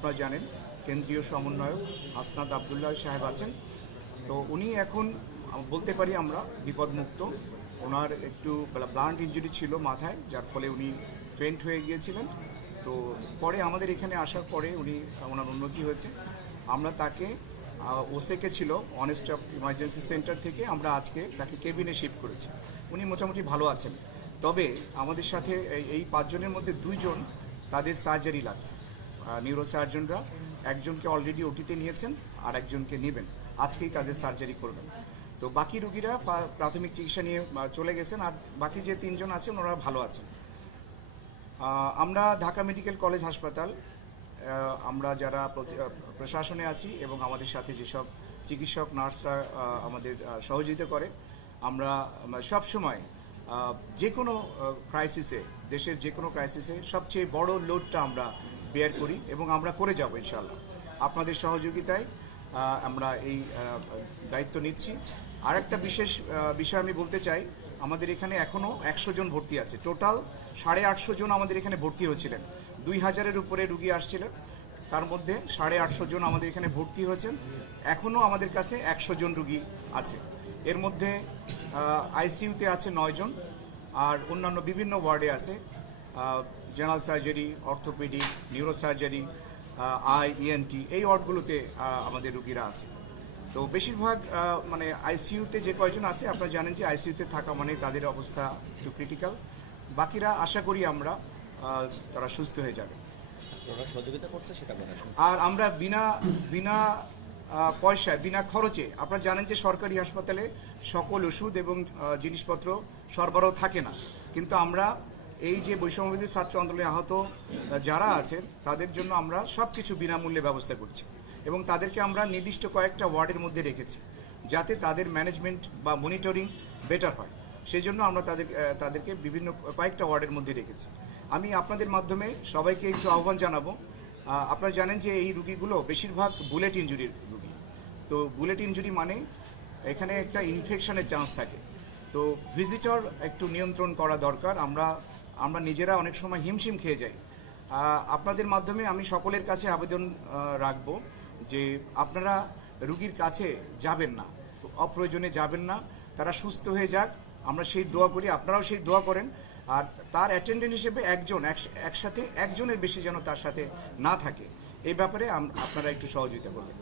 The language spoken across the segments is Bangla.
আপনারা জানেন কেন্দ্রীয় সমন্বয়ক হাসনাত আবদুল্লাহ সাহেব আছেন। তো উনি এখন বলতে পারি আমরা বিপদমুক্ত। ওনার একটু ব্লান্ট ইনজুরি ছিল মাথায়, যার ফলে উনি ফেন্ট হয়ে গিয়েছিলেন। তো পরে আমাদের এখানে আসার পরে ওনার উন্নতি হয়েছে। আমরা তাকে ওসেকে ছিল অনেস্ট ইমার্জেন্সি সেন্টার থেকে আমরা আজকে তাকে কেবিনে শিফট করেছি। উনি মোটামুটি ভালো আছেন। তবে আমাদের সাথে এই পাঁচজনের মধ্যে দুইজন তাদের সার্জারি লাগছে। নিউরো সার্জনরা একজনকে অলরেডি ওটিতে নিয়েছেন, আর একজনকে নেবেন, আজকেই তাদের সার্জারি করবেন। তো বাকি রুগীরা প্রাথমিক চিকিৎসা নিয়ে চলে গেছেন, আর বাকি যে তিনজন আছেন ওনারা ভালো আছেন। আমরা ঢাকা মেডিকেল কলেজ হাসপাতাল, আমরা যারা প্রশাসনে আছি এবং আমাদের সাথে যেসব চিকিৎসক নার্সরা আমাদের সহযোগিতা করে, আমরা সবসময় যে কোনো ক্রাইসিসে, দেশের যে কোনো ক্রাইসিসে সবচেয়ে বড় লোডটা আমরা বেয়ার করি এবং আমরা করে যাব ইনশাল্লাহ। আপনাদের সহযোগিতায় আমরা এই দায়িত্ব নিচ্ছি। আর একটা বিশেষ বিষয় আমি বলতে চাই, আমাদের এখানে এখনও 100 জন ভর্তি আছে। টোটাল 850 জন আমাদের এখানে ভর্তি হয়েছিলেন। 2000-এর উপরে রুগী আসছিলেন, তার মধ্যে 850 জন আমাদের এখানে ভর্তি হয়েছেন। এখনও আমাদের কাছে 100 জন রুগী আছে। এর মধ্যে আইসিইউতে আছে 9 জন, আর অন্যান্য বিভিন্ন ওয়ার্ডে আছে general surgery, orthopaedic, neuro surgery, ENT, এই ওয়ার্ডগুলোতে আমাদের রুগীরা আছে। তো বেশিরভাগ মানে আইসিইউতে যে কয়জন আছে, আপনারা জানেন যে আইসিইউতে থাকা মানে তাদের অবস্থা একটু ক্রিটিক্যাল। বাকিরা আশা করি আমরা তারা সুস্থ হয়ে যাবে। সহযোগিতা করছে সেটা বলেন। আর আমরা বিনা বিনা পয়সায়, বিনা খরচে, আপনারা জানেন যে সরকারি হাসপাতালে সকল ওষুধ এবং জিনিসপত্র সরবরাহ থাকে না, কিন্তু আমরা এই যে বৈষম্যবিরোধী ছাত্র আন্দোলনে আহত যারা আছেন তাদের জন্য আমরা সব কিছু বিনামূল্যে ব্যবস্থা করছি এবং তাদেরকে আমরা নির্দিষ্ট কয়েকটা ওয়ার্ডের মধ্যে রেখেছি যাতে তাদের ম্যানেজমেন্ট বা মনিটরিং বেটার হয়। সেই জন্য আমরা তাদেরকে বিভিন্ন কয়েকটা ওয়ার্ডের মধ্যে রেখেছি। আমি আপনাদের মাধ্যমে সবাইকে একটু আহ্বান জানাবো। আপনারা জানেন যে এই রুগীগুলো বেশিরভাগ বুলেট ইনজুরির রুগী। তো বুলেট ইনজুরি মানে এখানে একটা ইনফেকশনের চান্স থাকে। তো ভিজিটর একটু নিয়ন্ত্রণ করা দরকার। আমরা নিজেরা অনেক সময় হিমশিম খেয়ে যাই। আপনাদের মাধ্যমে আমি সকলের কাছে আবেদন রাখবো যে আপনারা রুগীর কাছে যাবেন না, অপ্রয়োজনে যাবেন না। তারা সুস্থ হয়ে যাক, আমরা সেই দোয়া করি, আপনারাও সেই দোয়া করেন। আর তার অ্যাটেন্ডেন্ট হিসেবে একসাথে একজনের বেশি যেন তার সাথে না থাকে, এই ব্যাপারে আপনারা একটু সহযোগিতা করবেন।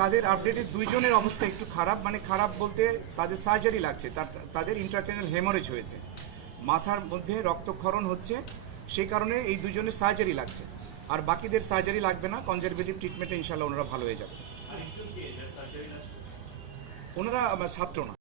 তাদের আপডেটে দুইজনের অবস্থা একটু খারাপ, মানে খারাপ বলতে তাদের সার্জারি লাগছে, তাদের ইন্ট্রাক্রেনাল হেমোরেজ হয়েছে, মাথার মধ্যে রক্তক্ষরণ হচ্ছে, সেই কারণে এই দুজনের সার্জারি লাগছে। আর বাকিদের সার্জারি লাগবে না, কনজারভেটিভ ট্রিটমেন্টে ইনশাল্লাহ ওনারা ভালো হয়ে যাবে। ওনারা ছাত্র না।